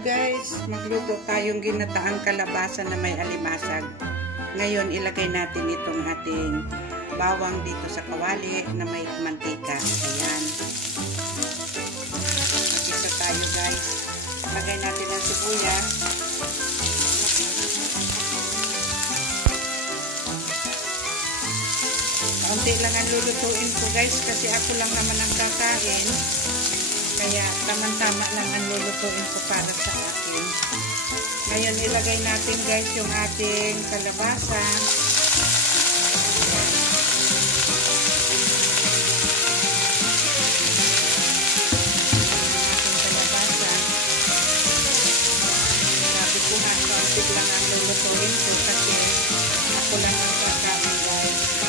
guys, magluto tayong ginataang kalabasa na may alimasag. Ngayon ilagay natin itong ating bawang dito sa kawali na may mantika. Ayan. Magisa tayo guys. Lagay natin ang sibuyas. Kaunti lang ang lulutuin ko guys kasi ako lang naman ang kakain. Kaya tamang-tama lang ang lulutuin ko para sa akin. Ngayon ilagay natin guys yung ating kalabasa. Sabi ko nga, kaunti lang ang lulutuin ko kasi ako lang ang kakain guys.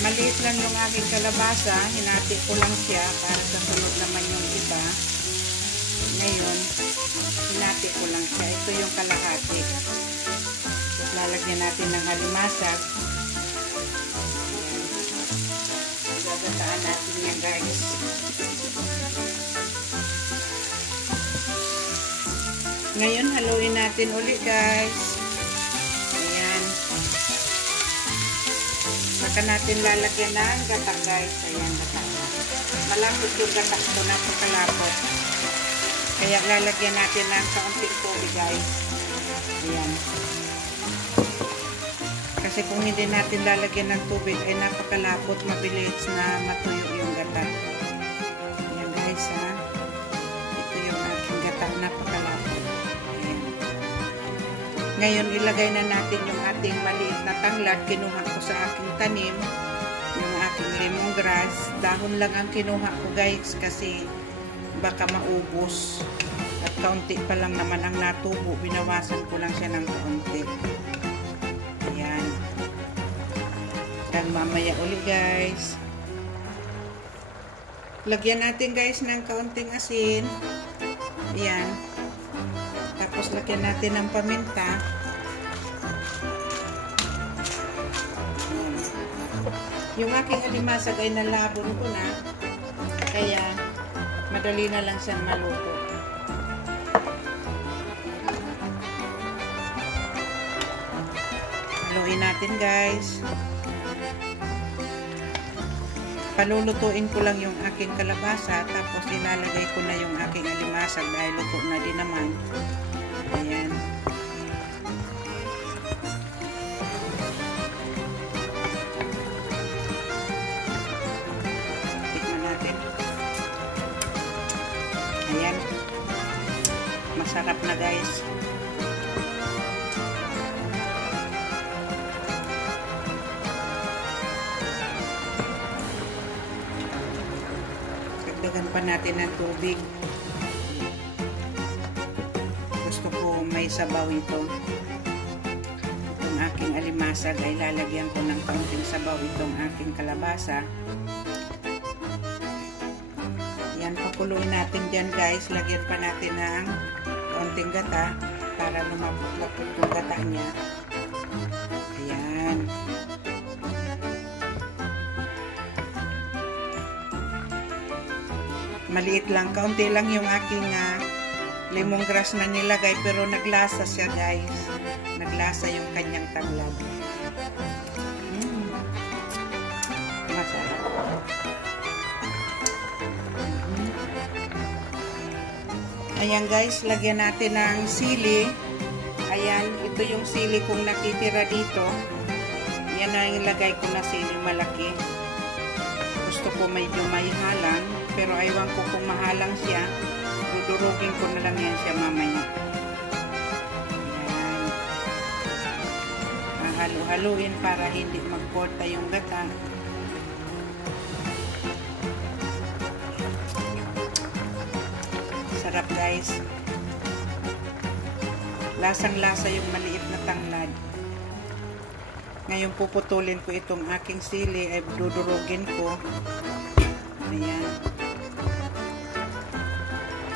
Maliit lang yung aking kalabasa, hinati ko lang siya para sa sunod naman yung iba. Ngayon, hinati ko lang siya. Ito yung kalahati. Lalagyan natin ng alimasag. Gagataan natin yan guys. Ngayon, haluin natin ulit guys. Saka natin lalagyan ng gata guys. Ayan, gata. Malapot yung gata ko na ito kalapot. Kaya lalagyan natin ng kaunting tubig guys. Ayan. Kasi kung hindi natin lalagyan ng tubig ay napakalapot, mabilis na matuyo yung gata. Ayan guys ha. Ito yung aking gata, napakalapot. Ayan. Ngayon ilagay na natin yung ating maliit na tanglad. Kinuha ko sa aking tanim yung aking lemongrass. Dahon lang ang kinuha ko guys kasi baka maubos at kaunti pa lang naman ang natubo. Binawasan ko lang siya ng kaunti. Ayan. Dan mamaya uli guys. Lagyan natin guys ng kaunting asin. Ayan. Tapos lagyan natin ng paminta. Yung aking alimasag ay nalabon ko na. Kaya madali na lang siyang maluto. Haluin natin guys. Palulutuin ko lang yung aking kalabasa. Tapos ilalagay ko na yung aking alimasag dahil luto na din naman. Ayan. Tikman natin. Ayan. Masarap na guys. Dagdagan pa natin ng tubig. Gusto ko may sabaw ito. Itong aking alimasag ay lalagyan ko ng kaunting sabaw itong aking kalabasa. Yan, pakuluin natin dyan guys. Lagyan pa natin ng kaunting gata para lumapot-lapot yung gata niya. Ayan. Maliit lang, kaunti lang yung aking lemongrass na nilagay pero naglasa siya guys. Naglasa yung kanyang tanglad. Masarap. Ayan guys, lagyan natin ng sili. Ayan, ito yung sili kong nakitira dito. Yan na yung ilagay ko na sili malaki. Gusto ko medyo may halang. Pero aywan ko kung mahalang siya. Dudurugin ko na lang yan siya mamaya. Ayan. Halo-haluin para hindi magkorta yung gata. Sarap guys. Lasang-lasa yung maliit na tanglad. Ngayon puputulin ko itong aking sili ay dudurugin ko. Ayan.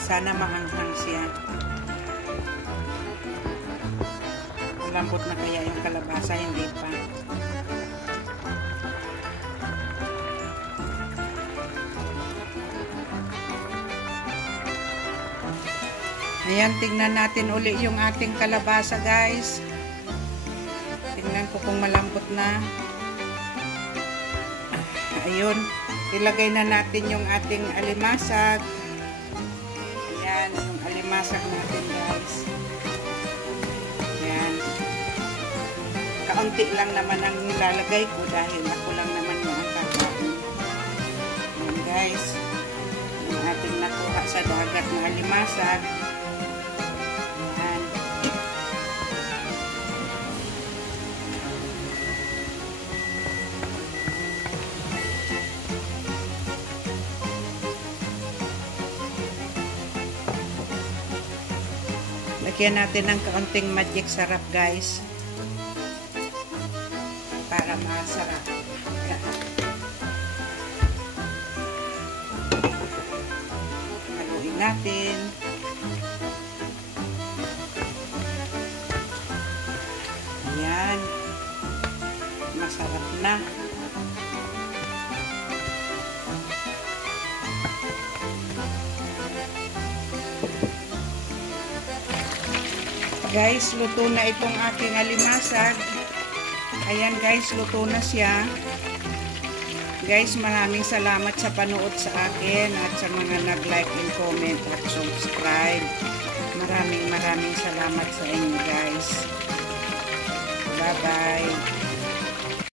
Sana mahanghang siya. malambot na kaya yung kalabasa, hindi pa. Ayan, tingnan natin uli yung ating kalabasa, guys. Tingnan ko kung malambot na. Ayun, ilagay na natin yung ating alimasag. Ayan, yung alimasag natin, guys. Ayan. Kaunti lang naman ang nilalagay ko dahil ako lang naman yung kakain. Ayan, guys. Yung ating nakuha sa dagat na alimasag. Lagyan natin ng kaunting magic sarap, guys. Para masarap. Haluin natin. Ayan. Masarap na. Guys, luto na itong aking alimasag. Ayan, guys, luto na siya. Guys, maraming salamat sa panood sa akin at sa mga nag-like and comment at subscribe. Maraming salamat sa inyo, guys. Bye-bye.